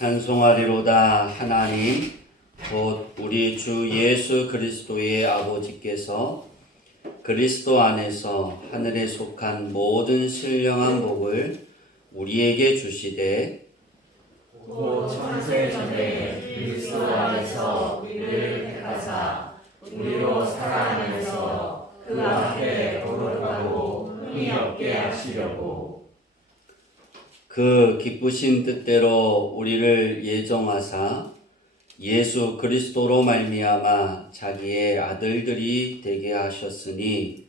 찬송하리로다. 하나님 곧 우리 주 예수 그리스도의 아버지께서 그리스도 안에서 하늘에 속한 모든 신령한 복을 우리에게 주시되 곧 창세 전에 그리스도 안에서 우리를 택하사 우리로 살아나면서 그 앞에 거룩하고 흠이 없게 하시려고 그 기쁘신 뜻대로 우리를 예정하사 예수 그리스도로 말미암아 자기의 아들들이 되게 하셨으니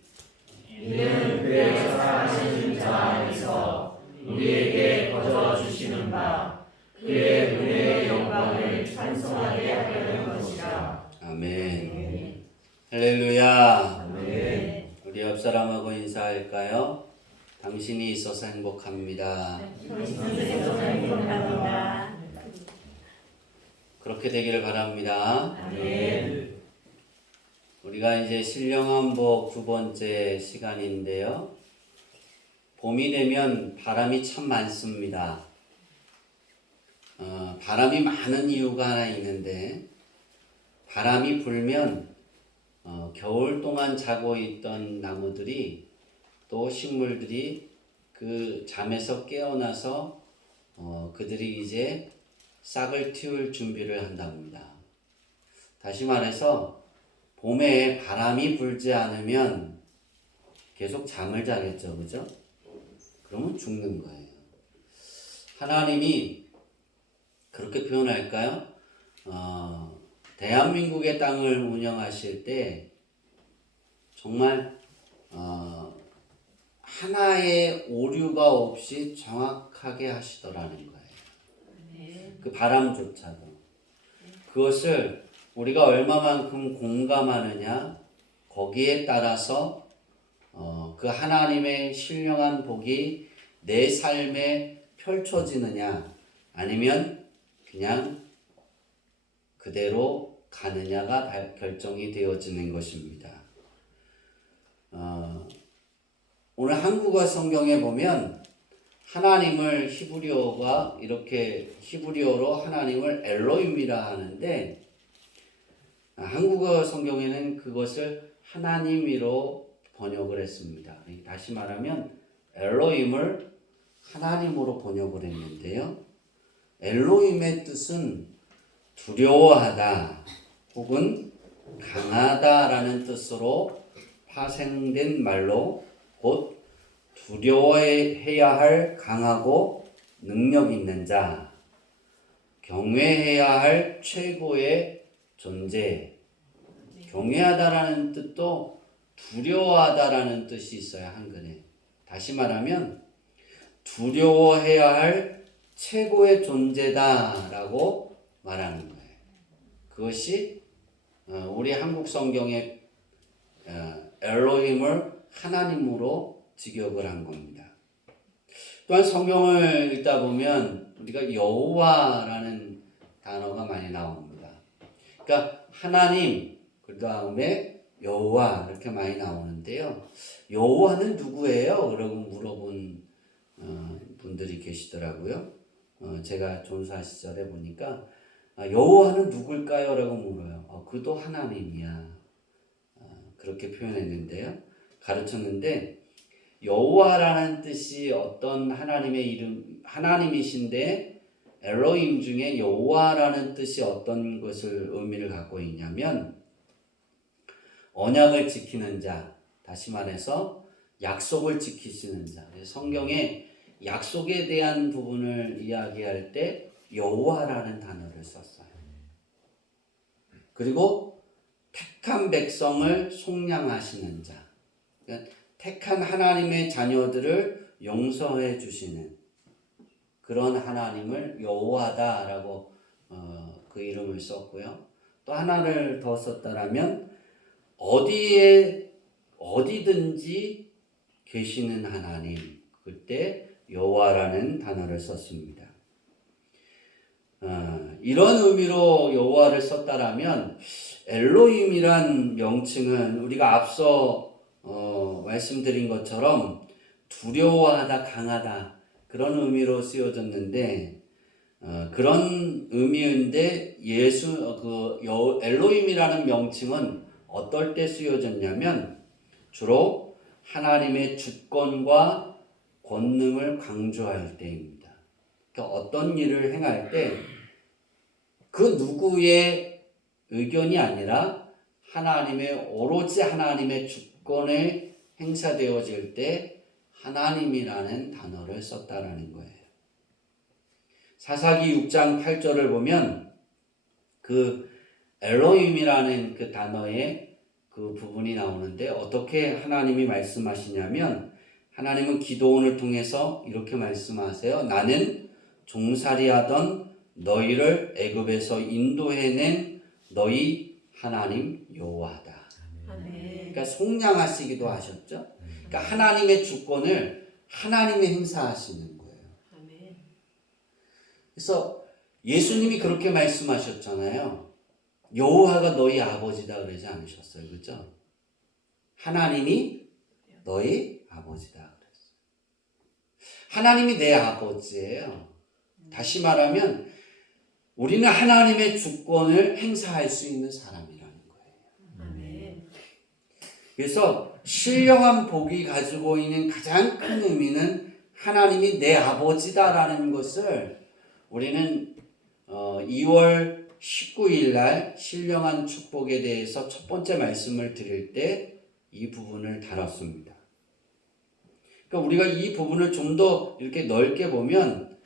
이는 그의 사랑하신 자 안에서 우리에게 거저 주시는 바 그의 은혜의 영광을 찬송하게 하려는 것이라. 아멘. 할렐루야. 아멘. 우리 옆 사람하고 인사할까요? 당신이 있어서 행복합니다. 그렇게 되기를 바랍니다. 아멘. 우리가 이제 신령한 복 두 번째 시간인데요. 봄이 되면 바람이 참 많습니다. 바람이 많은 이유가 하나 있는데, 바람이 불면 겨울 동안 자고 있던 나무들이 또 식물들이 그 잠에서 깨어나서 그들이 이제 싹을 틔울 준비를 한답니다. 다시 말해서 봄에 바람이 불지 않으면 계속 잠을 자겠죠, 그죠? 그러면 죽는 거예요. 하나님이 그렇게 표현할까요? 대한민국의 땅을 운영하실 때 정말 하나의 오류가 없이 정확하게 하시더라는 거예요. 그 바람조차도. 그것을 우리가 얼마만큼 공감하느냐, 거기에 따라서 그 하나님의 신령한 복이 내 삶에 펼쳐지느냐, 아니면 그냥 그대로 가느냐가 결정이 되어지는 것입니다. 오늘 한국어 성경에 보면 하나님을 히브리어로 하나님을 엘로힘이라 하는데, 한국어 성경에는 그것을 하나님으로 번역을 했습니다. 다시 말하면 엘로힘을 하나님으로 번역을 했는데요. 엘로힘의 뜻은 두려워하다 혹은 강하다라는 뜻으로 파생된 말로 곧 두려워해야 할 강하고 능력 있는 자, 경외해야 할 최고의 존재. 경외하다라는 뜻도 두려워하다라는 뜻이 있어요, 한글에. 다시 말하면 두려워해야 할 최고의 존재다라고 말하는 거예요. 그것이 우리 한국 성경의 엘로힘을 하나님으로 직역을 한 겁니다. 또한 성경을 읽다 보면 우리가 여호와라는 단어가 많이 나옵니다. 그러니까 하나님, 그 다음에 여호와 이렇게 많이 나오는데요. 여호와는 누구예요? 라고 물어본 분들이 계시더라고요. 제가 전사 시절에 보니까 여호와는 누굴까요? 라고 물어요. 그도 하나님이야. 그렇게 표현했는데요. 가르쳤는데, 여호와라는 뜻이 어떤 하나님의 이름, 하나님이신데 엘로힘 중에 여호와라는 뜻이 어떤 것을 의미를 갖고 있냐면 언약을 지키는 자, 다시 말해서 약속을 지키시는 자. 성경에 약속에 대한 부분을 이야기할 때 여호와라는 단어를 썼어요. 그리고 택한 백성을 속량하시는 자, 그러니까 택한 하나님의 자녀들을 용서해 주시는 그런 하나님을 여호와다라고 그 이름을 썼고요. 또 하나를 더 썼다라면 어디든지 계시는 하나님, 그때 여호와라는 단어를 썼습니다. 이런 의미로 여호와를 썼다라면 엘로힘이란 명칭은 우리가 앞서 말씀드린 것처럼 두려워하다, 강하다 그런 의미로 쓰여졌는데 그런 의미인데 엘로힘이라는 명칭은 어떨 때 쓰여졌냐면 주로 하나님의 주권과 권능을 강조할 때입니다. 그러니까 어떤 일을 행할 때 그 누구의 의견이 아니라 오로지 하나님의 주권에 행사되어질 때 하나님이라는 단어를 썼다라는 거예요. 사사기 6장 8절을 보면 그 엘로힘이라는 그 단어의 그 부분이 나오는데 어떻게 하나님이 말씀하시냐면 하나님은 기도원을 통해서 이렇게 말씀하세요. 나는 종살이하던 너희를 애굽에서 인도해낸 너희 하나님 여호와다. 아멘. 그러니까 속량하시기도 하셨죠. 그러니까 하나님의 주권을 하나님이 행사하시는 거예요. 아멘. 그래서 예수님이 그렇게 말씀하셨잖아요. 여호와가 너희 아버지다 그러지 않으셨어요. 그렇죠? 하나님이 너희 아버지다 그랬어요. 하나님이 내 아버지예요. 다시 말하면 우리는 하나님의 주권을 행사할 수 있는 사람이라는 거예요. 아멘. 그래서 신령한 복이 가지고 있는 가장 큰 의미는 하나님이 내 아버지다라는 것을 우리는 2월 19일 날 신령한 축복에 대해서 첫 번째 말씀을 드릴 때 이 부분을 다뤘습니다. 그러니까 우리가 이 부분을 좀 더 이렇게 넓게 보면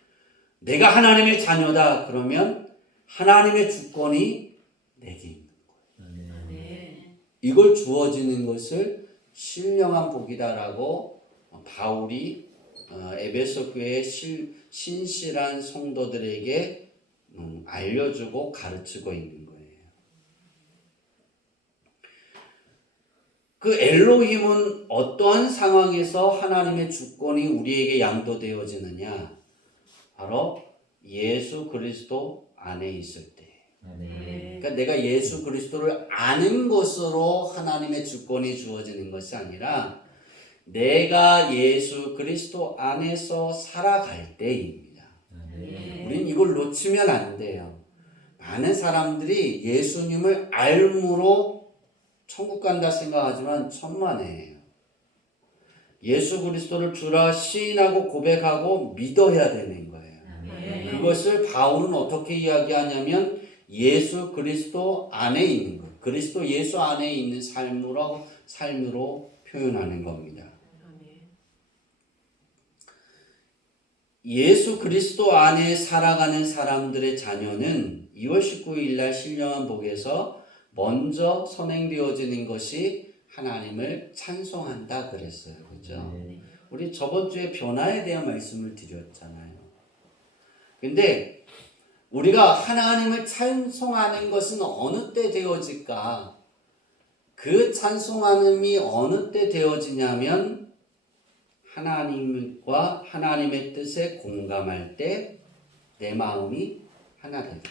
내가 하나님의 자녀다 그러면 하나님의 주권이 내게 있는 거예요. 아멘. 이걸 주어지는 것을 신령한 복이다라고 바울이 에베소 교회의 신실한 성도들에게 알려주고 가르치고 있는 거예요. 그 엘로힘은 어떠한 상황에서 하나님의 주권이 우리에게 양도되어지느냐? 바로 예수 그리스도 안에 있을 때. 그러니까 내가 예수 그리스도를 아는 것으로 하나님의 주권이 주어지는 것이 아니라 내가 예수 그리스도 안에서 살아갈 때입니다. 우리는 이걸 놓치면 안 돼요. 많은 사람들이 예수님을 알므로 천국 간다 생각하지만 천만에요. 예수 그리스도를 주라 시인하고 고백하고 믿어야 되는 거예요. 그것을 바울은 어떻게 이야기하냐면 예수 그리스도 안에 있는 것, 그리스도 예수 안에 있는 삶으로 표현하는 겁니다. 예수 그리스도 안에 살아가는 사람들의 자녀는 2월 19일 날 신령한 복에서 먼저 선행되어지는 것이 하나님을 찬송한다 그랬어요. 그죠? 우리 저번 주에 변화에 대한 말씀을 드렸잖아요. 근데 우리가 하나님을 찬송하는 것은 어느 때 되어질까? 그 찬송함이 어느 때 되어지냐면 하나님과 하나님의 뜻에 공감할 때 내 마음이 하나 될 때,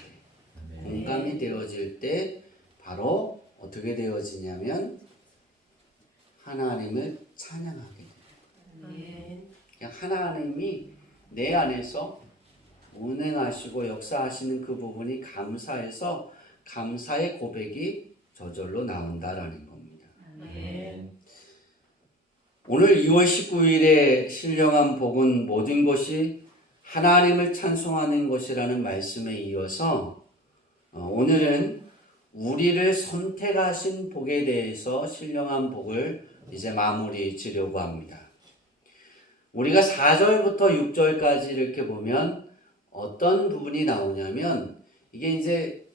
공감이 되어질 때 바로 어떻게 되어지냐면 하나님을 찬양하게 돼요. 그냥 하나님이 내 안에서 운행하시고 역사하시는 그 부분이 감사해서 감사의 고백이 저절로 나온다라는 겁니다. 오늘 2월 19일에 신령한 복은 모든 것이 하나님을 찬송하는 것이라는 말씀에 이어서 오늘은 우리를 선택하신 복에 대해서 신령한 복을 이제 마무리 지려고 합니다. 우리가 4절부터 6절까지 이렇게 보면 어떤 부분이 나오냐면 이게 이제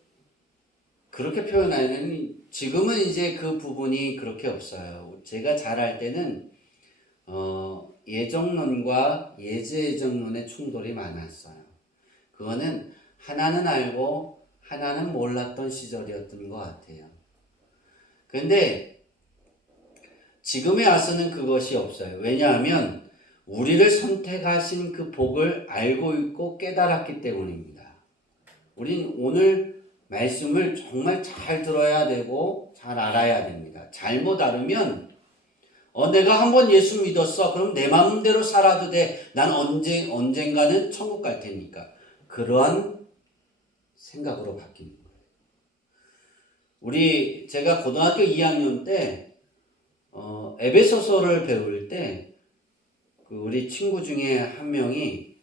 그렇게 표현하면 지금은 이제 그 부분이 그렇게 없어요. 제가 잘할 때는 예정론과 예제예정론의 충돌이 많았어요. 그거는 하나는 알고 하나는 몰랐던 시절이었던 것 같아요. 그런데 지금에 와서는 그것이 없어요. 왜냐하면 우리를 선택하신 그 복을 알고 있고 깨달았기 때문입니다. 우린 오늘 말씀을 정말 잘 들어야 되고 잘 알아야 됩니다. 잘못 알으면 내가 한번 예수 믿었어. 그럼 내 마음대로 살아도 돼. 난 언젠가는 천국 갈 테니까. 그 그러한 생각으로 바뀌는 거예요. 제가 고등학교 2학년 때 에베소서를 배울 때 우리 친구 중에 한 명이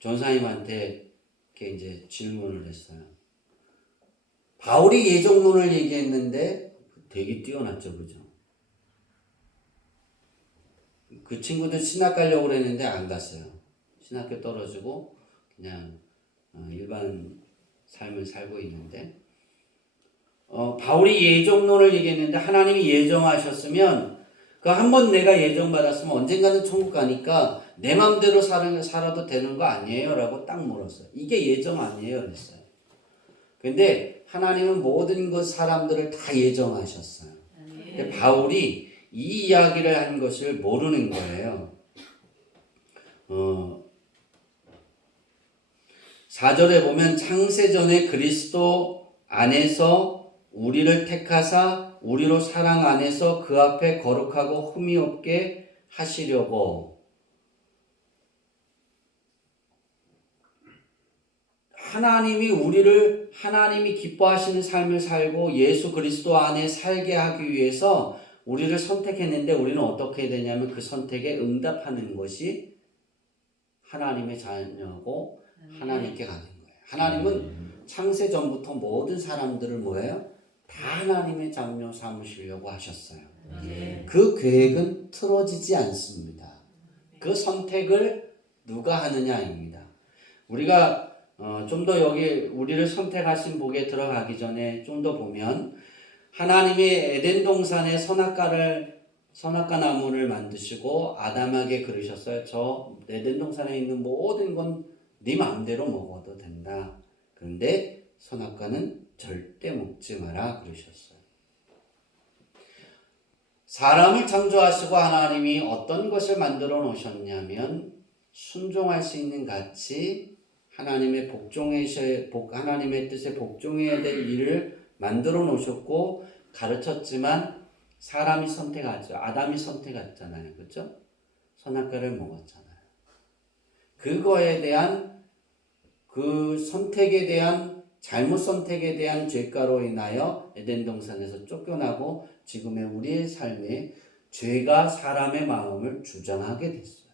전사님한테 이렇게 이제 질문을 했어요. 바울이 예정론을 얘기했는데 되게 뛰어났죠, 그죠? 그 친구도 신학 가려고 그랬는데 안 갔어요. 신학교 떨어지고 그냥 일반 삶을 살고 있는데 바울이 예정론을 얘기했는데 하나님이 예정하셨으면 그 한 번 내가 예정받았으면 언젠가는 천국 가니까 내 맘대로 살아도 되는 거 아니에요? 라고 딱 물었어요. 이게 예정 아니에요? 그랬어요. 근데 하나님은 모든 것 사람들을 다 예정하셨어요. 근데 바울이 이 이야기를 한 것을 모르는 거예요. 4절에 보면 창세전에 그리스도 안에서 우리를 택하사 우리로 사랑 안에서 그 앞에 거룩하고 흠이 없게 하시려고 하나님이 기뻐하시는 삶을 살고 예수 그리스도 안에 살게 하기 위해서 우리를 선택했는데 우리는 어떻게 되냐면 그 선택에 응답하는 것이 하나님의 자녀고 하나님께 가는 거예요. 하나님은 창세 전부터 모든 사람들을 뭐예요? 다 하나님의 자녀 삼으시려고 하셨어요. 그 계획은 틀어지지 않습니다. 그 선택을 누가 하느냐입니다. 우리가 좀 더 여기 우리를 선택하신 복에 들어가기 전에 좀 더 보면 하나님이 에덴 동산에 선악과 나무를 만드시고 아담에게 그러셨어요. 저 에덴 동산에 있는 모든 건 네 마음대로 먹어도 된다. 그런데 선악과는 절대 먹지 마라 그러셨어요. 사람을 창조하시고 하나님이 어떤 것을 만들어 놓으셨냐면 순종할 수 있는 가치, 하나님의 뜻에 복종해야 될 일을 만들어 놓으셨고 가르쳤지만 사람이 선택하죠. 아담이 선택했잖아요. 그렇죠? 선악과를 먹었잖아요. 그거에 대한 그 선택에 대한 잘못 선택에 대한 죄가로 인하여 에덴 동산에서 쫓겨나고 지금의 우리의 삶에 죄가 사람의 마음을 주장하게 됐어요.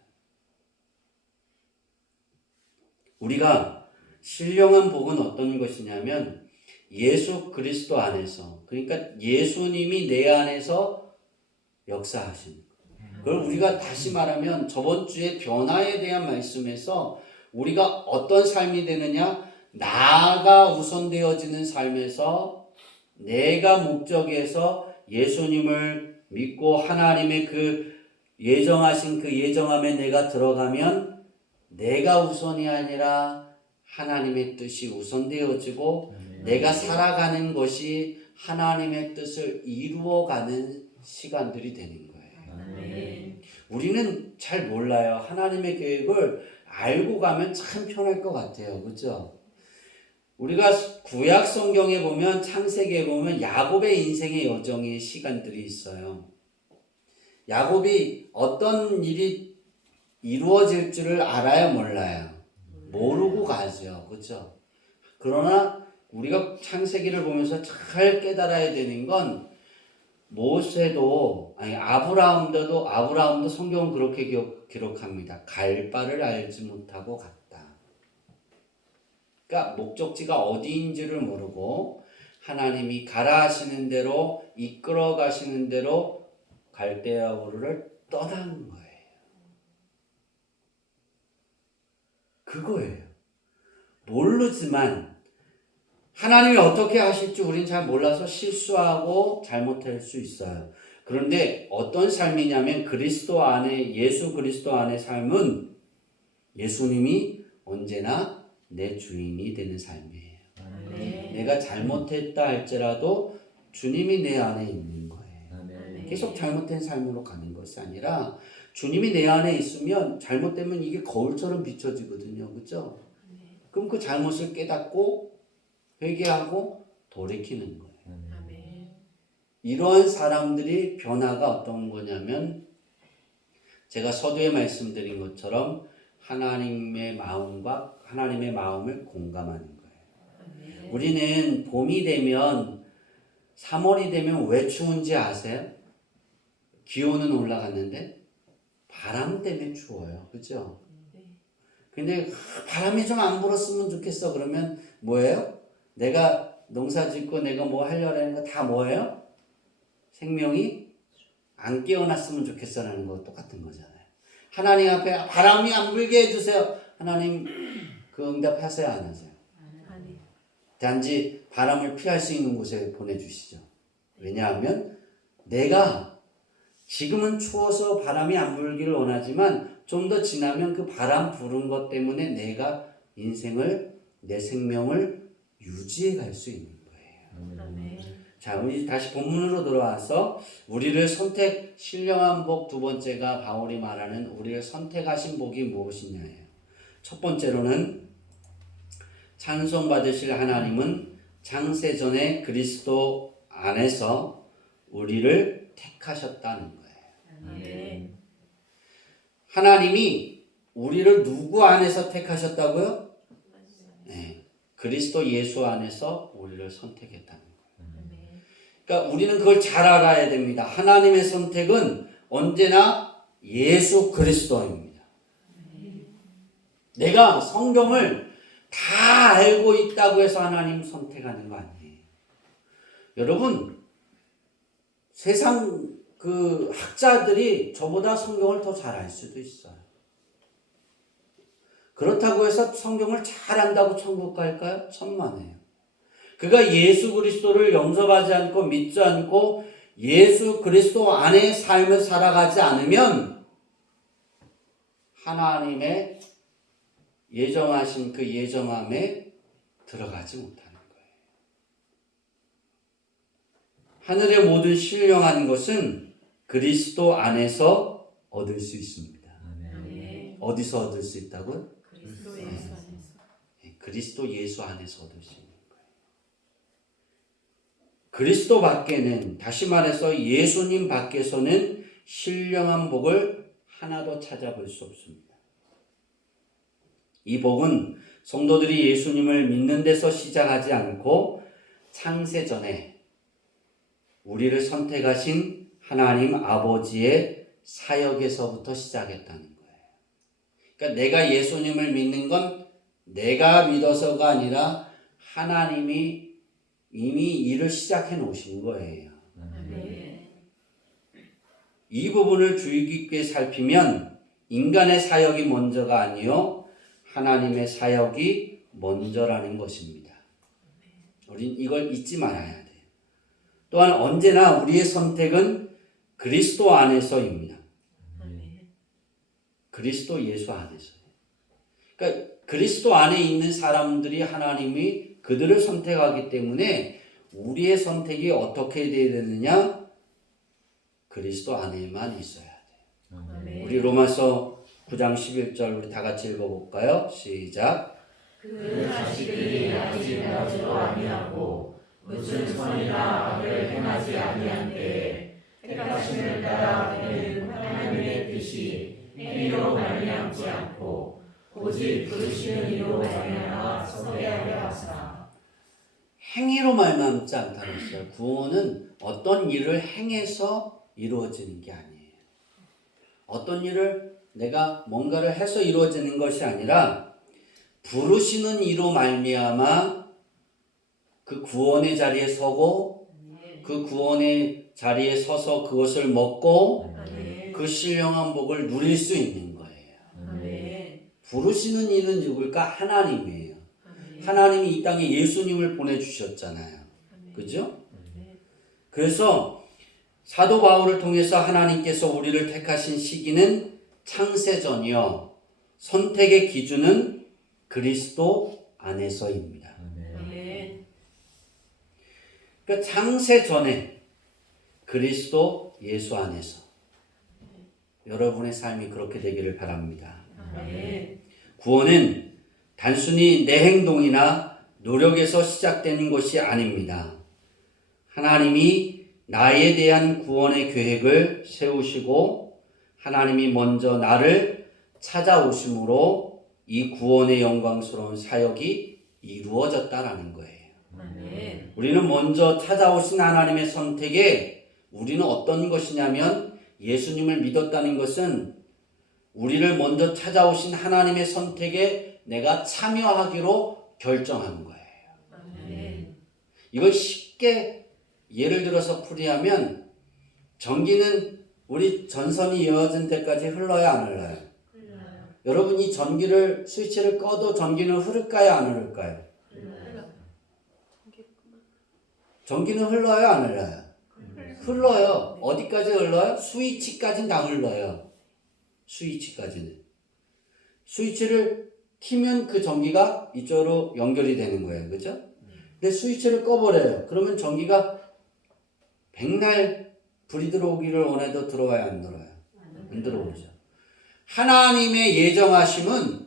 우리가 신령한 복은 어떤 것이냐면 예수 그리스도 안에서, 그러니까 예수님이 내 안에서 역사하신 것. 그걸 우리가 다시 말하면 저번 주에 변화에 대한 말씀에서 우리가 어떤 삶이 되느냐, 나가 우선되어지는 삶에서 내가 목적에서 예수님을 믿고 하나님의 그 예정하신 그 예정함에 내가 들어가면 내가 우선이 아니라 하나님의 뜻이 우선되어지고 내가 살아가는 것이 하나님의 뜻을 이루어가는 시간들이 되는 거예요. 우리는 잘 몰라요. 하나님의 계획을 알고 가면 참 편할 것 같아요. 그렇죠? 우리가 구약 성경에 보면 창세기에 보면 야곱의 인생의 여정의 시간들이 있어요. 야곱이 어떤 일이 이루어질 줄을 알아요, 몰라요? 모르고 가죠. 그렇죠? 그러나 우리가 창세기를 보면서 잘 깨달아야 되는 건 아브라함도 성경은 그렇게 기록합니다. 갈 바를 알지 못하고 갔다. 그러니까 목적지가 어디인지를 모르고 하나님이 가라 하시는 대로 이끌어 가시는 대로 갈대아 우르를 떠난 거예요. 그거예요. 모르지만 하나님이 어떻게 하실지 우리는 잘 몰라서 실수하고 잘못할 수 있어요. 그런데 어떤 삶이냐면 예수 그리스도 안의 삶은 예수님이 언제나 내 주인이 되는 삶이에요. 내가 잘못했다 할지라도 주님이 내 안에 있는 거예요. 계속 잘못된 삶으로 가는 것이 아니라 주님이 내 안에 있으면 잘못되면 이게 거울처럼 비춰지거든요. 그렇죠? 그럼 그 잘못을 깨닫고 회개하고 돌이키는 거예요. 이러한 사람들이 변화가 어떤 거냐면 제가 서두에 말씀드린 것처럼 하나님의 마음과 하나님의 마음을 공감하는 거예요. 아멘. 우리는 봄이 되면 3월이 되면 왜 추운지 아세요? 기온은 올라갔는데 바람 때문에 추워요. 그죠? 네. 근데 바람이 좀 안 불었으면 좋겠어. 그러면 뭐예요? 내가 농사 짓고 내가 뭐 하려는 거 다 뭐예요? 생명이 안 깨어났으면 좋겠어라는 거 똑같은 거잖아요. 하나님 앞에 바람이 안 불게 해주세요. 하나님 그 응답하세요, 안 하세요? 아멘. 단지 바람을 피할 수 있는 곳에 보내주시죠. 왜냐하면 내가 지금은 추워서 바람이 안 불기를 원하지만 좀 더 지나면 그 바람 부는 것 때문에 내가 인생을, 내 생명을 유지해 갈 수 있는 거예요. 아멘. 자, 우리 다시 본문으로 돌아와서 우리를 선택, 신령한 복 두 번째가 바울이 말하는 우리를 선택하신 복이 무엇이냐예요. 첫 번째로는 찬송 받으실 하나님은 창세전에 그리스도 안에서 우리를 택하셨다는 거예요. 아멘. 하나님이 우리를 누구 안에서 택하셨다고요? 네, 그리스도 예수 안에서 우리를 선택했다는 거예요. 아멘. 그러니까 우리는 그걸 잘 알아야 됩니다. 하나님의 선택은 언제나 예수 그리스도입니다. 내가 성경을 다 알고 있다고 해서 하나님 선택하는 거 아니에요. 여러분, 세상 그 학자들이 저보다 성경을 더 잘 알 수도 있어요. 그렇다고 해서 성경을 잘 안다고 천국 갈까요? 천만에요. 그가 예수 그리스도를 영접하지 않고 믿지 않고 예수 그리스도 안에 삶을 살아가지 않으면 하나님의 예정하신 그 예정함에 들어가지 못하는 거예요. 하늘의 모든 신령한 것은 그리스도 안에서 얻을 수 있습니다. 아멘. 어디서 얻을 수 있다고요? 그리스도 예수 안에서. 그리스도 예수 안에서 얻을 수 있는 거예요. 그리스도 밖에는, 다시 말해서 예수님 밖에서는 신령한 복을 하나도 찾아볼 수 없습니다. 이 복은 성도들이 예수님을 믿는 데서 시작하지 않고 창세전에 우리를 선택하신 하나님 아버지의 사역에서부터 시작했다는 거예요. 그러니까 내가 예수님을 믿는 건 내가 믿어서가 아니라 하나님이 이미 일을 시작해 놓으신 거예요. 아멘. 이 부분을 주의 깊게 살피면 인간의 사역이 먼저가 아니요 하나님의 사역이 먼저라는 것입니다. 우린 이걸 잊지 말아야 돼요. 또한 언제나 우리의 선택은 그리스도 안에서입니다. 아멘. 그리스도 예수 안에서요. 그러니까 그리스도 안에 있는 사람들이 하나님이 그들을 선택하기 때문에 우리의 선택이 어떻게 되어야 되느냐? 그리스도 안에만 있어야 돼요. 아멘. 우리 로마서 9장 11절 우리 다 같이 읽어볼까요? 시작. 그 자식들이 아직 나지도 아니하고 무슨 선이나 악을 행하지 아니한 때에 택하심을 따라 되는 하나님의 뜻이 행위로 말미암지 않고 오직 부르시는 이로 말미암아 서게 하려 하사. 행위로 말미암지 않다고 했어요. 구원은 어떤 일을 행해서 이루어지는 게 아니에요. 어떤 일을 내가 뭔가를 해서 이루어지는 것이 아니라 부르시는 이로 말미암아 그 구원의 자리에 서고 그 구원의 자리에 서서 그것을 먹고 아멘. 그 신령한 복을 누릴 수 있는 거예요. 아멘. 부르시는 이는 누굴까? 하나님이에요. 아멘. 하나님이 이 땅에 예수님을 보내주셨잖아요. 그죠? 그래서 사도 바울을 통해서 하나님께서 우리를 택하신 시기는 창세전이요. 선택의 기준은 그리스도 안에서입니다. 아멘. 그러니까 창세전에 그리스도 예수 안에서 여러분의 삶이 그렇게 되기를 바랍니다. 아멘. 구원은 단순히 내 행동이나 노력에서 시작되는 것이 아닙니다. 하나님이 나에 대한 구원의 계획을 세우시고 하나님이 먼저 나를 찾아오심으로 이 구원의 영광스러운 사역이 이루어졌다라는 거예요. 아멘. 우리는 먼저 찾아오신 하나님의 선택에 우리는 어떤 것이냐면 예수님을 믿었다는 것은 우리를 먼저 찾아오신 하나님의 선택에 내가 참여하기로 결정한 거예요. 아멘. 이걸 쉽게 예를 들어서 풀이하면 전기는 우리 전선이 이어진 데까지 흘러야 안 흘러요? 흘러요. 여러분 이 전기를 스위치를 꺼도 전기는 흐를까요 안 흐를까요? 흘러요. 전기는 흘러요 안 흘러요? 흘러요. 어디까지 흘러요? 스위치까지는 다 흘러요. 스위치까지는. 스위치를 키면 그 전기가 이쪽으로 연결이 되는 거예요. 그죠? 근데 스위치를 꺼버려요. 그러면 전기가 백날 불이 들어오기를 원해도 들어와요 안 들어와요? 안 들어오죠. 하나님의 예정하심은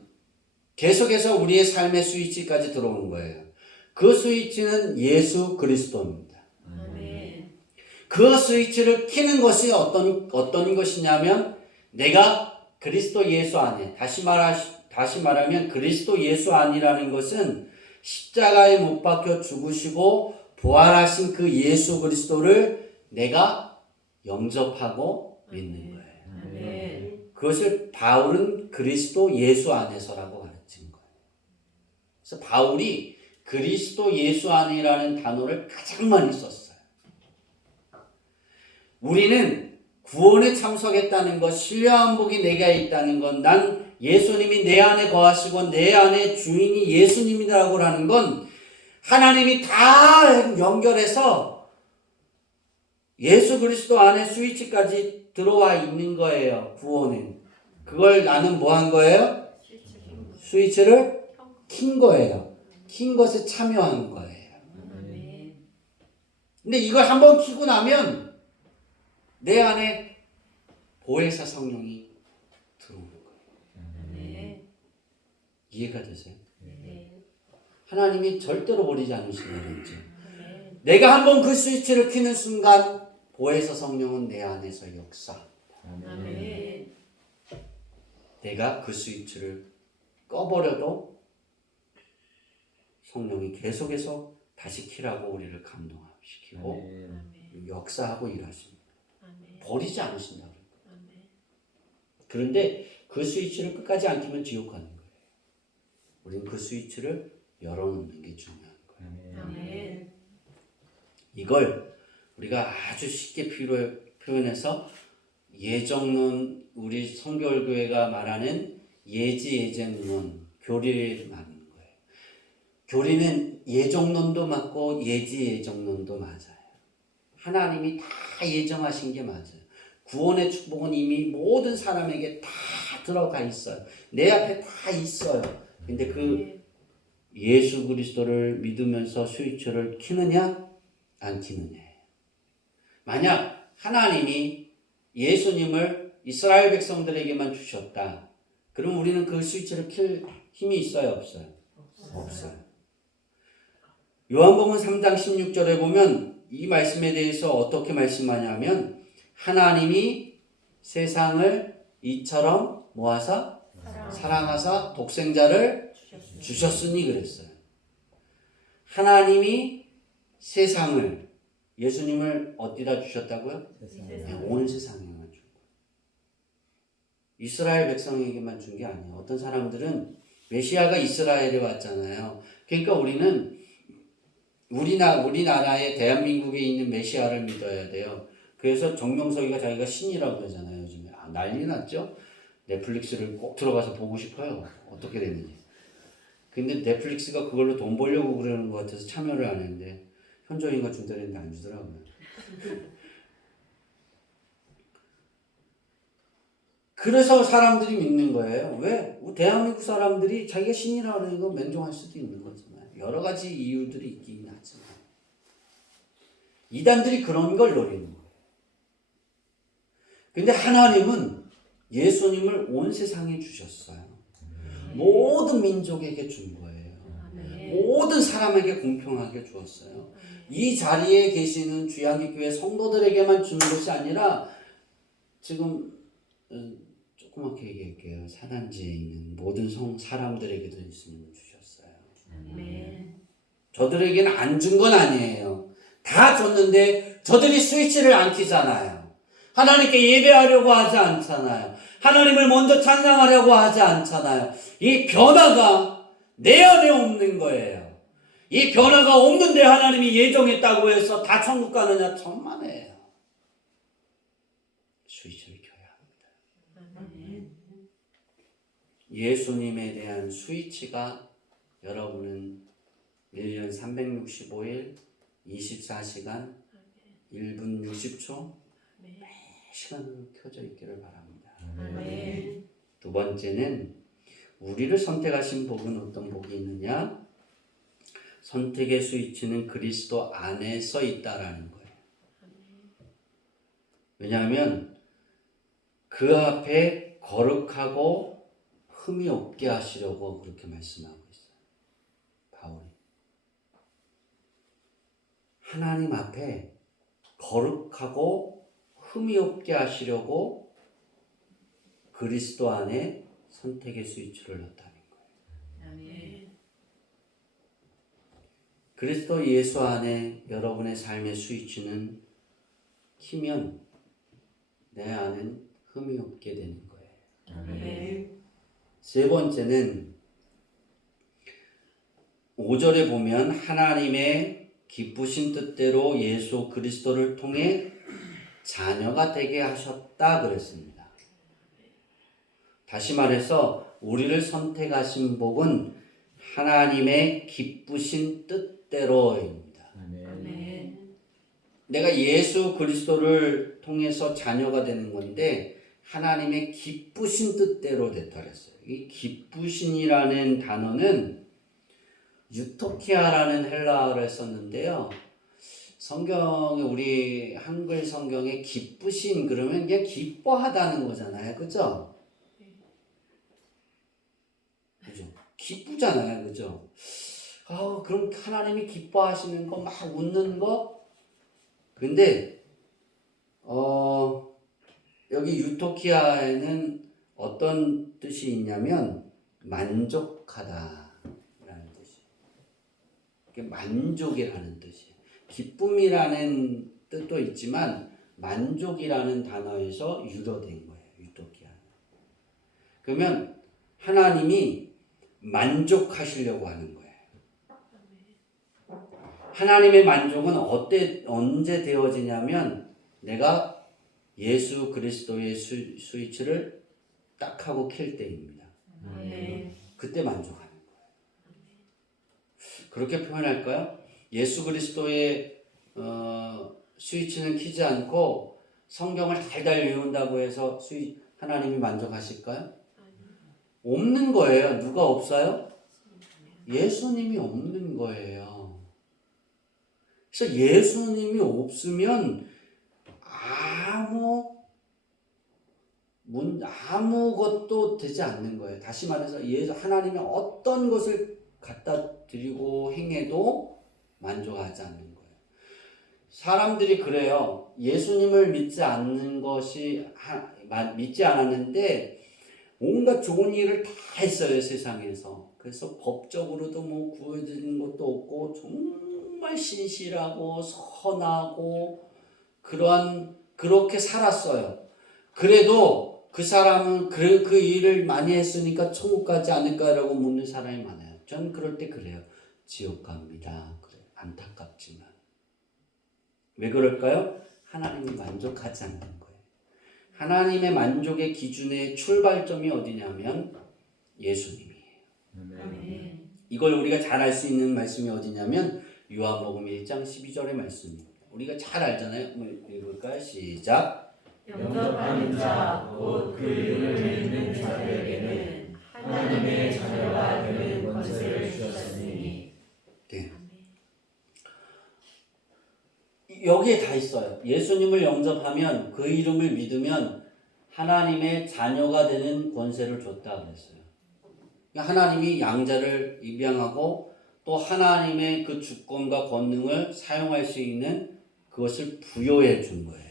계속해서 우리의 삶의 스위치까지 들어오는 거예요. 그 스위치는 예수 그리스도입니다. 아멘. 그 스위치를 켜는 것이 어떤 것이냐면 내가 그리스도 예수 안에 다시 말하면 그리스도 예수 안이라는 것은 십자가에 못 박혀 죽으시고 부활하신 그 예수 그리스도를 내가 영접하고 믿는 거예요. 아멘. 그것을 바울은 그리스도 예수 안에서라고 가르친 거예요. 그래서 바울이 그리스도 예수 안이라는 단어를 가장 많이 썼어요. 우리는 구원에 참석했다는 것, 신령한 복이 내게 있다는 것, 난 예수님이 내 안에 거하시고 내 안에 주인이 예수님이라고 하는 건 하나님이 다 연결해서 예수 그리스도 안에 스위치까지 들어와 있는 거예요. 구원은. 그걸 나는 뭐 한 거예요? 스위치를 킨 거예요. 킨 것에 참여한 거예요. 아멘. 근데 이걸 한번 키고 나면 내 안에 보혜사 성령이 들어오는 거예요. 아멘. 이해가 되세요? 네. 하나님이 절대로 버리지 않으시는 거죠. 아멘. 내가 한번 그 스위치를 켜는 순간 보혜사 성령은 내 안에서 역사. 아멘. 내가 그 스위치를 꺼버려도 성령이 계속해서 다시 키라고 우리를 감동시키고 아멘. 역사하고 일하십니다. 아멘. 버리지 않으신다고. 아멘. 그런데 그 스위치를 끝까지 안 켜면 지옥 가는 거예요. 우리는 그 스위치를 열어놓는 게 중요한 거예요. 아멘. 이걸 우리가 아주 쉽게 표현해서 예정론, 우리 성결교회가 말하는 예지예정론, 교리를 말하는 거예요. 교리는 예정론도 맞고 예지예정론도 맞아요. 하나님이 다 예정하신 게 맞아요. 구원의 축복은 이미 모든 사람에게 다 들어가 있어요. 내 앞에 다 있어요. 근데 그 예수 그리스도를 믿으면서 스위치를 켜느냐 안 켜느냐예요. 만약 하나님이 예수님을 이스라엘 백성들에게만 주셨다. 그럼 우리는 그 스위치를 켤 힘이 있어요 없어요? 없어요. 요한복음 3장 16절에 보면 이 말씀에 대해서 어떻게 말씀하냐면 하나님이 세상을 이처럼 모아서 사랑하사 독생자를 주셨으니 그랬어요. 하나님이 세상을 예수님을 어디다 주셨다고요? 네, 온 세상에만 준 거예요. 이스라엘 백성에게만 준 게 아니에요. 어떤 사람들은 메시아가 이스라엘에 왔잖아요. 그러니까 우리는 우리나라에 대한민국에 있는 메시아를 믿어야 돼요. 그래서 정명석이가 자기가 신이라고 그러잖아요. 요즘에 난리 났죠? 넷플릭스를 꼭 들어가서 보고 싶어요. 어떻게 되는지. 근데 넷플릭스가 그걸로 돈 벌려고 그러는 것 같아서 참여를 안 했는데 현종이가 준다 했는데 안 주더라고요. 그래서 사람들이 믿는 거예요. 왜? 대한민국 사람들이 자기가 신이라고 하는 거 맹종할 수도 있는 거잖아요. 여러 가지 이유들이 있긴 하지만 이단들이 그런 걸 노리는 거예요. 근데 하나님은 예수님을 온 세상에 주셨어요. 모든 민족에게 준 거예요. 모든 사람에게 공평하게 주었어요. 이 자리에 계시는 주양기교회 성도들에게만 주는 것이 아니라 지금 조금 조그맣게 얘기할게요. 사단지에 있는 모든 사람들에게도 예수님을 주셨어요. 아멘. 저들에게는 안 준 건 아니에요. 다 줬는데 저들이 스위치를 안 켜잖아요. 하나님께 예배하려고 하지 않잖아요. 하나님을 먼저 찬양하려고 하지 않잖아요. 이 변화가 내 안에 없는 거예요. 이 변화가 없는데 하나님이 예정했다고 해서 다 천국 가느냐? 천만에요. 스위치를 켜야 합니다. 아멘. 예수님에 대한 스위치가 여러분은 1년 365일 24시간 1분 60초 아멘. 시간으로 켜져 있기를 바랍니다. 아멘. 두 번째는 우리를 선택하신 복은 어떤 복이 있느냐? 선택의 스위치는 그리스도 안에 서 있다라는 거예요. 왜냐하면 그 앞에 거룩하고 흠이 없게 하시려고 그렇게 말씀하고 있어요. 바울이. 하나님 앞에 거룩하고 흠이 없게 하시려고 그리스도 안에 선택의 스위치를 넣었다는 거예요. 아멘. 그리스도 예수 안에 여러분의 삶의 스위치는 키면 내 안은 흠이 없게 되는 거예요. 아멘. 세 번째는 5절에 보면 하나님의 기쁘신 뜻대로 예수 그리스도를 통해 자녀가 되게 하셨다 그랬습니다. 다시 말해서 우리를 선택하신 복은 하나님의 기쁘신 뜻대로입니다. 아멘. 내가 예수 그리스도를 통해서 자녀가 되는 건데 하나님의 기쁘신 뜻대로 됐다 그랬어요. 이 기쁘신이라는 단어는 유토키아라는 헬라어를 썼는데요. 성경에 우리 한글 성경에 기쁘신 그러면 그냥 기뻐하다는 거잖아요. 그죠? 그죠? 기쁘잖아요. 그죠? 그럼 하나님이 기뻐하시는 거 막 웃는 거? 근데 여기 유토키아에는 어떤 뜻이 있냐면 만족하다라는 뜻이. 이게 만족이라는 뜻이에요. 기쁨이라는 뜻도 있지만 만족이라는 단어에서 유래된 거예요. 유토키아. 그러면 하나님이 만족하시려고 하는 거예요. 하나님의 만족은 언제 되어지냐면 내가 예수 그리스도의 스위치를 딱 하고 켤 때입니다. 아멘. 그때 만족하는 거예요. 그렇게 표현할까요? 예수 그리스도의 스위치는 켜지 않고 성경을 달달 외운다고 해서 하나님이 만족하실까요? 없는 거예요. 누가 없어요? 예수님이 없는 거예요. 그래서 예수님이 없으면 아무것도 되지 않는 거예요. 다시 말해서 하나님이 어떤 것을 갖다 드리고 행해도 만족하지 않는 거예요. 사람들이 그래요. 예수님을 믿지 않았는데 온갖 좋은 일을 다 했어요. 세상에서. 그래서 법적으로도 뭐 구해드리는 것도 없고 정말 신실하고 선하고 그렇게 살았어요. 그래도 그 사람은 그 일을 많이 했으니까 천국 가지 않을까라고 묻는 사람이 많아요. 전 그럴 때 그래요. 지옥 갑니다. 그래, 안타깝지만. 왜 그럴까요? 하나님이 만족하지 않는 거예요. 하나님의 만족의 기준의 출발점이 어디냐면 예수님이에요. 아멘. 이걸 우리가 잘 알 수 있는 말씀이 어디냐면 요한복음 1장 12절의 말씀입니다. 우리가 잘 알잖아요. 읽을까요? 시작. 영접하는 자, 곧 그 이름을 믿는 자들에게는 하나님의 자녀가 되는 권세를 주셨으니. 네. 여기에 다 있어요. 예수님을 영접하면 그 이름을 믿으면 하나님의 자녀가 되는 권세를 줬다 그랬어요. 하나님이 양자를 입양하고 또 하나님의 그 주권과 권능을 사용할 수 있는 그것을 부여해 준 거예요.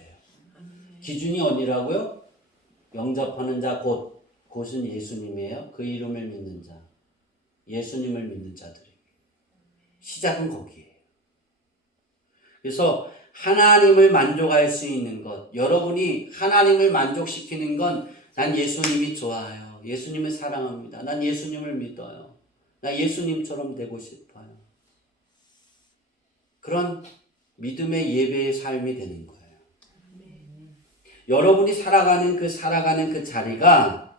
기준이 어디라고요? 영접하는 자 곧 그것은 예수님이에요. 그 이름을 믿는 자, 예수님을 믿는 자들에게. 시작은 거기에요. 그래서 하나님을 만족할 수 있는 것, 여러분이 하나님을 만족시키는 건 난 예수님이 좋아요. 예수님을 사랑합니다. 난 예수님을 믿어요. 나 예수님처럼 되고 싶어요. 그런 믿음의 예배의 삶이 되는 거예요. 여러분이 살아가는 그 자리가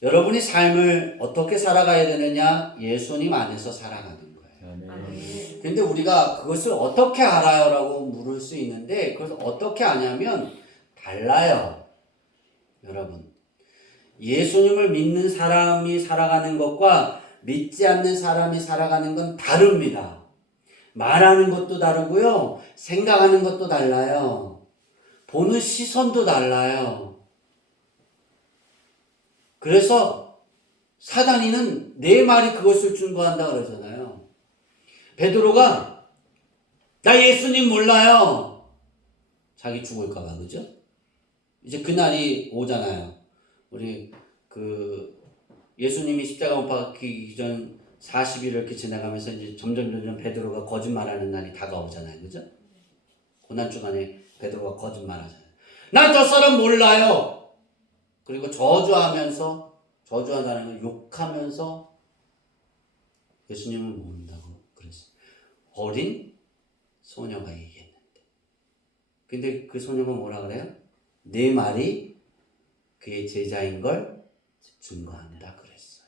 여러분이 삶을 어떻게 살아가야 되느냐? 예수님 안에서 살아가는 거예요. 아멘. 근데 우리가 그것을 어떻게 알아요? 라고 물을 수 있는데 그것을 어떻게 아냐면 달라요. 여러분, 예수님을 믿는 사람이 살아가는 것과 믿지 않는 사람이 살아가는 건 다릅니다. 말하는 것도 다르고요. 생각하는 것도 달라요. 보는 시선도 달라요. 그래서 사단이는 내 말이 그것을 증거한다 그러잖아요. 베드로가 나 예수님 몰라요. 자기 죽을까 봐, 그죠? 이제 그날이 오잖아요. 우리 예수님이 십자가 못 박히기 전 40일 이렇게 지나가면서 이제 점점 베드로가 거짓말하는 날이 다가오잖아요. 그죠? 고난 주간에 베드로가 거짓말하잖아요. 난 저 사람 몰라요. 그리고 저주한다는 걸 욕하면서 예수님을 모른다고 그랬어요. 어린 소녀가 얘기했는데. 근데 그 소녀가 뭐라 그래요? 내 말이 그의 제자인 걸 증거한다 그랬어요.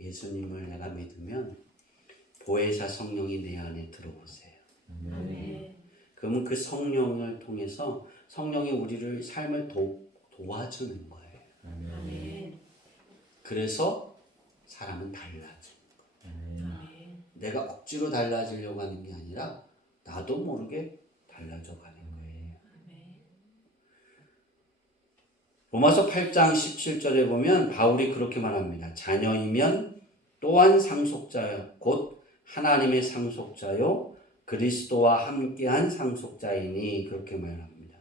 예수님을 내가 믿으면 보혜사 성령이 내 안에 들어오세요. 아멘. 그러면 그 성령을 통해서 성령이 우리를 삶을 도와주는 거예요. 아멘. 그래서 사람은 달라져. 아멘. 내가 억지로 달라지려고 하는 게 아니라 나도 모르게 달라져 가는 거예요. 로마서 8장 17절에 보면 바울이 그렇게 말합니다. 자녀이면 또한 상속자요 곧 하나님의 상속자요 그리스도와 함께한 상속자이니 그렇게 말합니다.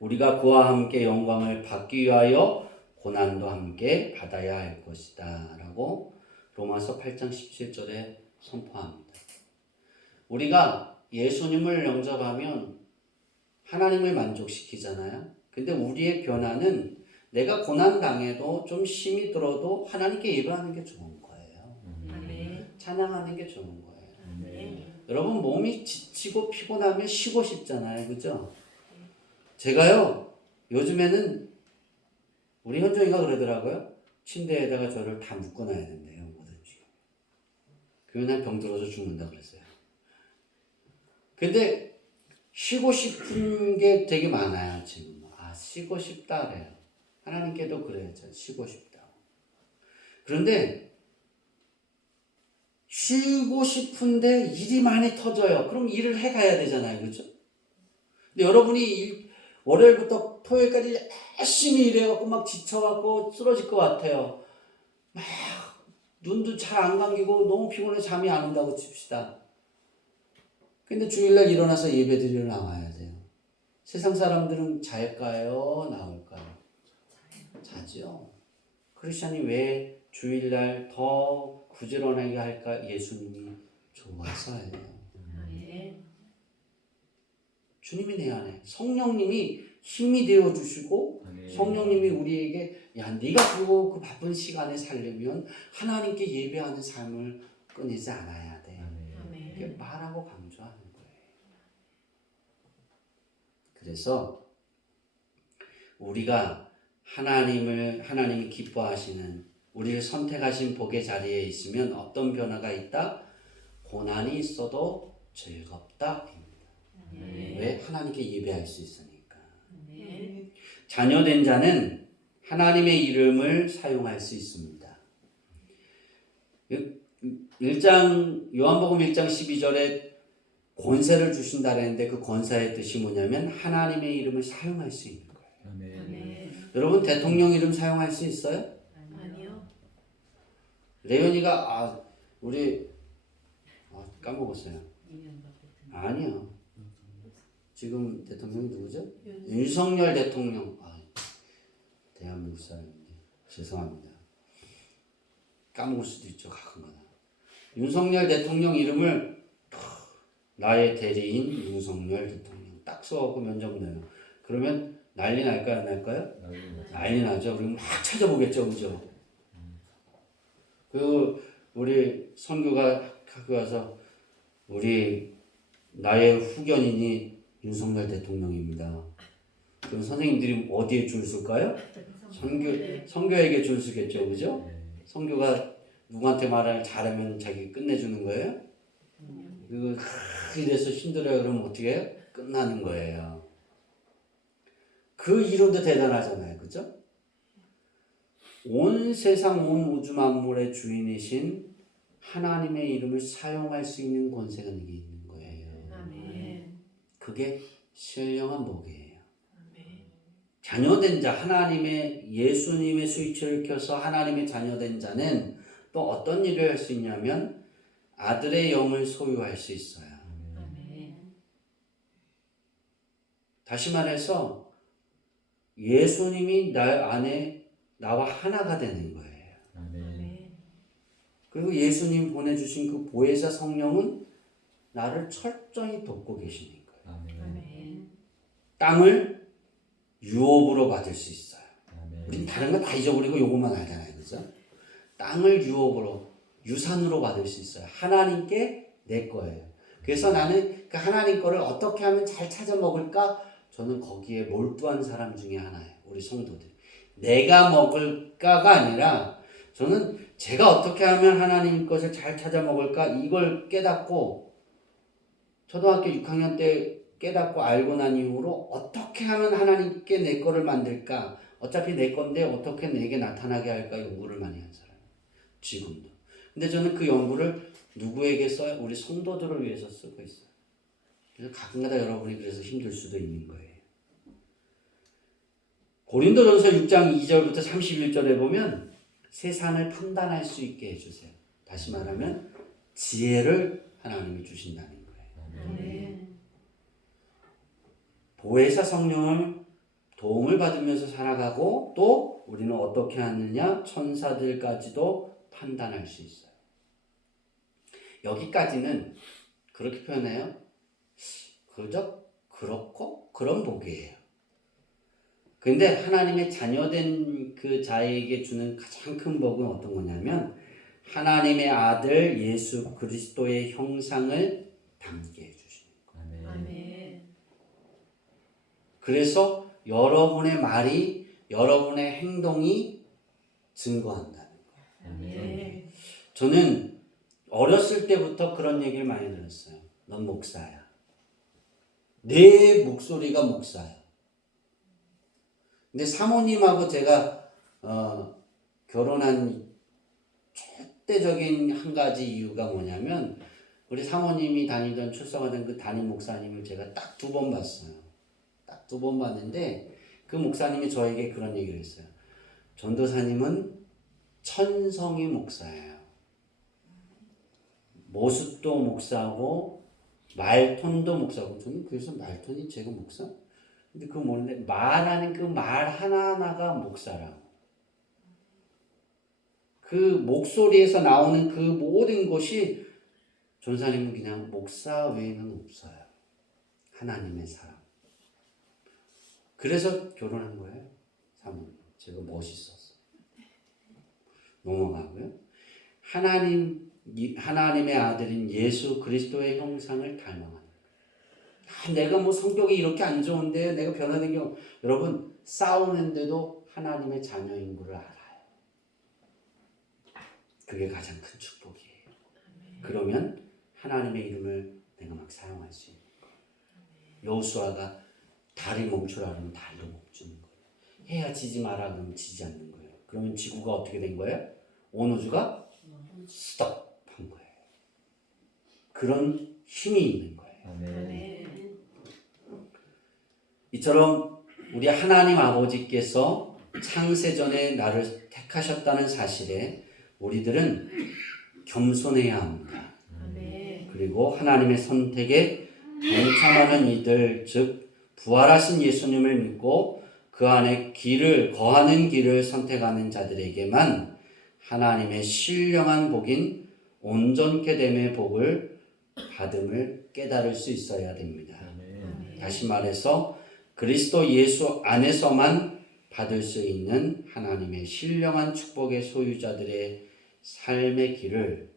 우리가 그와 함께 영광을 받기 위하여 고난도 함께 받아야 할 것이다 라고 로마서 8장 17절에 선포합니다. 우리가 예수님을 영접하면 하나님을 만족시키잖아요. 근데 우리의 변화는 내가 고난당해도 좀 힘이 들어도 하나님께 예배하는 게 좋은 거예요. 아멘. 찬양하는 게 좋은 거예요. 아멘. 여러분 몸이 지치고 피곤하면 쉬고 싶잖아요. 그죠? 제가요 요즘에는 우리 현정이가 그러더라고요. 침대에다가 저를 다 묶어놔야 된대요. 뭐든지. 그러면 난 병들어서 죽는다 그랬어요. 근데 쉬고 싶은 게 되게 많아요. 지금. 쉬고 싶다 그래요. 하나님께도 그래야죠. 쉬고 싶다고. 그런데 쉬고 싶은데 일이 많이 터져요. 그럼 일을 해가야 되잖아요. 그죠? 근데 여러분이 월요일부터 토요일까지 열심히 일해갖고 막 지쳐갖고 쓰러질 것 같아요. 막 눈도 잘 안 감기고 너무 피곤해 잠이 안 온다고 칩시다. 근데 주일날 일어나서 예배드리러 나와야 돼요. 세상 사람들은 잘까요? 나올까요? 자죠. 크리스찬이 왜 주일날 더 부지런하게 할까? 예수님이 좋아서예요. 아멘. 주님이 내 안에 성령님이 힘이 되어 주시고 성령님이 우리에게 야 네가 그 바쁜 시간에 살려면 하나님께 예배하는 삶을 끊이지 않아야 돼. 이렇게 아멘. 말하고 강조하는 거예요. 그래서 우리가 하나님이 기뻐하시는 우리를 선택하신 복의 자리에 있으면 어떤 변화가 있다? 고난이 있어도 즐겁다. 왜? 하나님께 예배할 수 있으니까. 아멘. 자녀된 자는 하나님의 이름을 사용할 수 있습니다. 요한복음 1장 12절에 권세를 주신다 그랬는데 그 권세의 뜻이 뭐냐면 하나님의 이름을 사용할 수 있는 거예요. 아멘. 여러분 대통령 이름 사용할 수 있어요? 아니요. 레온이가 까먹었어요. 아니요. 지금 대통령이 누구죠? 윤석열 대통령. 대한민국 사람인데 죄송합니다. 까먹을 수도 있죠, 가끔가다. 윤석열 대통령 이름을 나의 대리인 윤석열 대통령 딱 써갖고 면접 내요. 그러면 난리 날까요, 안 날까요? 난리 나죠. 우리 막 찾아보겠죠, 그죠? 우리 선교가 학교 와서 우리 나의 후견인이 윤석열 대통령입니다. 그럼 선생님들이 어디에 줄 쓸까요? 선교에게 줄 쓰겠죠, 그죠? 선교가 누구한테 말을 잘하면 자기 끝내주는 거예요? 이래서 힘들어요. 그러면 어떻게 해요? 끝나는 거예요. 그 이론도 대단하잖아요, 그죠? 온 세상 온 우주 만물의 주인이신 하나님의 이름을 사용할 수 있는 권세가 내게 있는 거예요. 아멘. 그게 신령한 복이에요. 아멘. 자녀된 자, 하나님의 예수님의 스위치를 켜서 하나님의 자녀된 자는 또 어떤 일을 할 수 있냐면 아들의 영을 소유할 수 있어요. 아멘. 다시 말해서 예수님이 나 안에 나와 하나가 되는 거예요. 아멘. 그리고 예수님 보내주신 그 보혜사 성령은 나를 철저히 돕고 계시는 거예요. 아멘. 땅을 유업으로 받을 수 있어요. 아멘. 우린 다른 거 다 잊어버리고 요것만 알잖아요, 그죠? 땅을 유업으로, 유산으로 받을 수 있어요. 하나님께 내 거예요. 그래서 나는 그 하나님 거를 어떻게 하면 잘 찾아 먹을까? 저는 거기에 몰두한 사람 중에 하나예요. 우리 성도들. 내가 먹을까가 아니라 저는 제가 어떻게 하면 하나님 것을 잘 찾아 먹을까? 이걸 깨닫고 초등학교 6학년 때 깨닫고 알고 난 이후로 어떻게 하면 하나님께 내 거를 만들까? 어차피 내 건데 어떻게 내게 나타나게 할까? 연구를 많이 한 사람이에요. 지금도. 근데 저는 그 연구를 누구에게 써요? 우리 성도들을 위해서 쓰고 있어요. 그래서 가끔가다 여러분이 그래서 힘들 수도 있는 거예요. 고린도전서 6장 2절부터 31절에 보면 세상을 판단할 수 있게 해주세요. 다시 말하면 지혜를 하나님이 주신다는 거예요. 아멘. 보혜사 성령을 도움을 받으면서 살아가고 또 우리는 어떻게 하느냐? 천사들까지도 판단할 수 있어요. 여기까지는 그렇게 표현해요. 그저 그렇고 그런 복이에요. 근데 하나님의 자녀된 그 자에게 주는 가장 큰 복은 어떤 거냐면 하나님의 아들 예수 그리스도의 형상을 담게 해주시는 거예요. 아멘. 그래서 여러분의 말이 여러분의 행동이 증거한다는 거예요. 아멘. 저는 어렸을 때부터 그런 얘기를 많이 들었어요. 넌 목사야. 내 목소리가 목사야. 근데 사모님하고 제가 결혼한 절대적인 한 가지 이유가 뭐냐면 우리 사모님이 다니던 출석하던 그 담임 목사님을 제가 딱 2번 봤어요. 딱 2번 봤는데 그 목사님이 저에게 그런 얘기를 했어요. 전도사님은 천성이 목사예요. 모습도 목사고 말톤도 목사고 저는 그래서 말톤이 제가 목사? 근데 그거 모르는데 말하는 그 말 하나하나가 목사라고. 그 목소리에서 나오는 그 모든 것이 전사님은 그냥 목사 외에는 없어요. 하나님의 사람. 그래서 결혼한 거예요. 사모님. 제가 멋있었어. 넘어가고요. 하나님의 아들인 예수 그리스도의 형상을 닮아가는 거예요. 내가 뭐 성격이 이렇게 안 좋은데 내가 변화된 게 여러분 싸우는데도 하나님의 자녀인 걸 알아요. 그게 가장 큰 축복이에요. 그러면 하나님의 이름을 내가 막 사용할 수 있는 거예요. 여호수아가 달이 멈추라 그러면 달도 멈추는 거예요. 해야 지지 마라 그러면 지지 않는 거예요. 그러면 지구가 어떻게 된 거예요? 온 우주가 스톱한 거예요. 그런 힘이 있는 거예요. 아멘. 이처럼 우리 하나님 아버지께서 창세전에 나를 택하셨다는 사실에 우리들은 겸손해야 합니다. 아멘. 그리고 하나님의 선택에 동참하는 이들, 즉 부활하신 예수님을 믿고 그 안에 거하는 길을 선택하는 자들에게만 하나님의 신령한 복인 온전케 됨의 복을 받음을 깨달을 수 있어야 됩니다. 다시 말해서 그리스도 예수 안에서만 받을 수 있는 하나님의 신령한 축복의 소유자들의 삶의 길을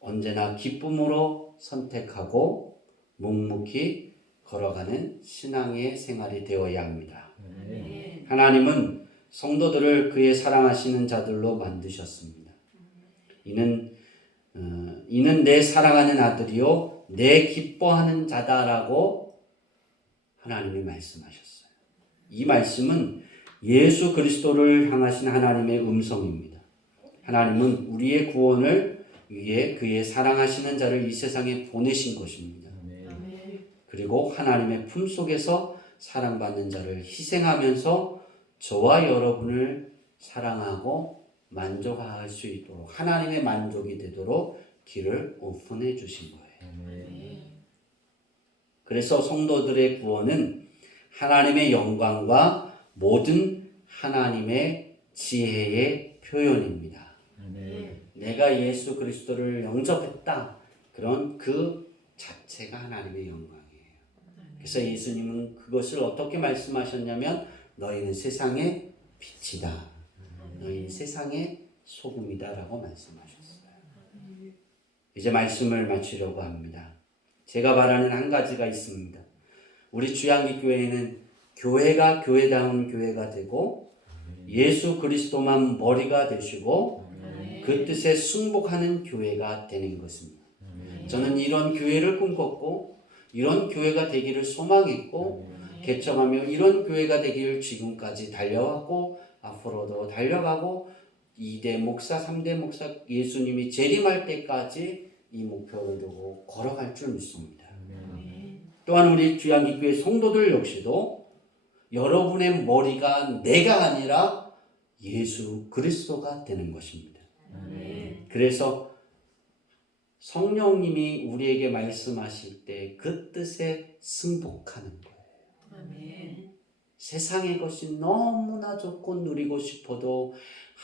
언제나 기쁨으로 선택하고 묵묵히 걸어가는 신앙의 생활이 되어야 합니다. 아멘. 하나님은 성도들을 그의 사랑하시는 자들로 만드셨습니다. 이는 내 사랑하는 아들이요 내 기뻐하는 자다라고 하나님이 말씀하셨어요. 이 말씀은 예수 그리스도를 향하신 하나님의 음성입니다. 하나님은 우리의 구원을 위해 그의 사랑하시는 자를 이 세상에 보내신 것입니다. 아멘. 그리고 하나님의 품속에서 사랑받는 자를 희생하면서 저와 여러분을 사랑하고 만족할 수 있도록 하나님의 만족이 되도록 길을 오픈해 주신 거예요. 그래서 성도들의 구원은 하나님의 영광과 모든 하나님의 지혜의 표현입니다. 내가 예수 그리스도를 영접했다. 그런 그 자체가 하나님의 영광이에요. 그래서 예수님은 그것을 어떻게 말씀하셨냐면 너희는 세상의 빛이다. 너희는 세상의 소금이다 라고 말씀하셨어요. 이제 말씀을 마치려고 합니다. 제가 바라는 한 가지가 있습니다. 우리 주양기 교회는 교회가 교회다운 교회가 되고 예수 그리스도만 머리가 되시고 그 뜻에 순복하는 교회가 되는 것입니다. 저는 이런 교회를 꿈꿨고 이런 교회가 되기를 소망했고 개척하며 이런 교회가 되기를 지금까지 달려왔고 앞으로도 달려가고 2대 목사, 3대 목사 예수님이 재림할 때까지 이 목표를 두고 걸어갈 줄 믿습니다. 또한 우리 주양기교회 성도들 역시도 여러분의 머리가 내가 아니라 예수 그리스도가 되는 것입니다. 그래서 성령님이 우리에게 말씀하실 때 그 뜻에 승복하는 거예요. 세상의 것이 너무나 좋고 누리고 싶어도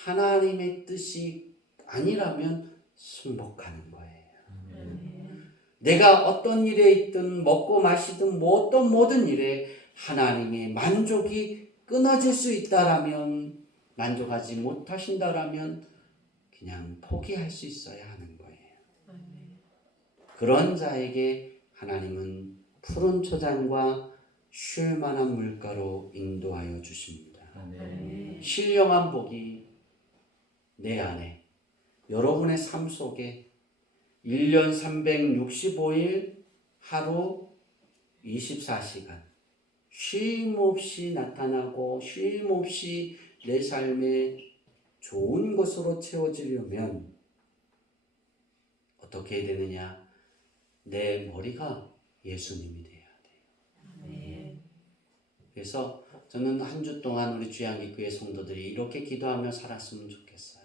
하나님의 뜻이 아니라면 승복하는 거예요. 내가 어떤 일에 있든 먹고 마시든 어떤 모든 일에 하나님의 만족이 끊어질 수 있다라면 만족하지 못하신다라면 그냥 포기할 수 있어야 하는 거예요. 그런 자에게 하나님은 푸른 초장과 쉴 만한 물가로 인도하여 주십니다. 신령한 복이 내 안에 여러분의 삶 속에 1년 365일 하루 24시간 쉼없이 나타나고 쉼없이 내 삶에 좋은 것으로 채워지려면 어떻게 해야 되느냐? 내 머리가 예수님이 돼야 돼요. 그래서 저는 한 주 동안 우리 주양기교회 성도들이 이렇게 기도하며 살았으면 좋겠어요.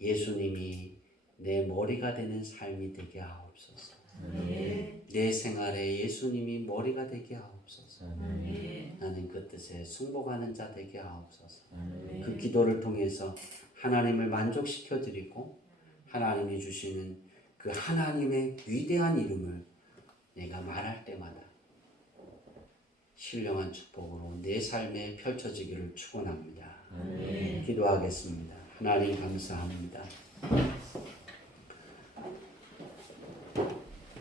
예수님이 내 머리가 되는 삶이 되게 하옵소서. 내 생활에 예수님이 머리가 되게 하옵소서. 나는 그 뜻에 승복하는 자 되게 하옵소서. 그 기도를 통해서 하나님을 만족시켜 드리고 하나님이 주시는 그 하나님의 위대한 이름을 내가 말할 때마다 신령한 축복으로 내 삶에 펼쳐지기를 축원합니다. 기도하겠습니다. 하나님 감사합니다.